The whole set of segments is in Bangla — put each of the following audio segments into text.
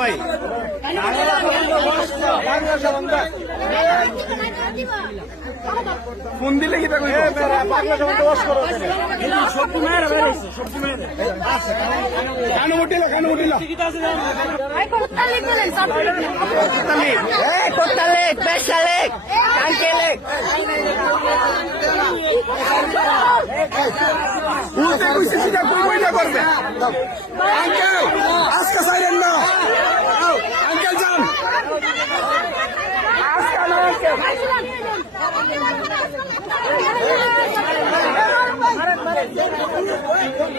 ভাই ফোন দিলে কি দেখো? কানো মুটিল কানো মুটিল Kotalik, Besalik, Angkelik. উল্টে কইছে সেটা কই কইটা করবে আঙ্কেল আজকে সাইরেন না।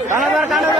কানাদার কানাদার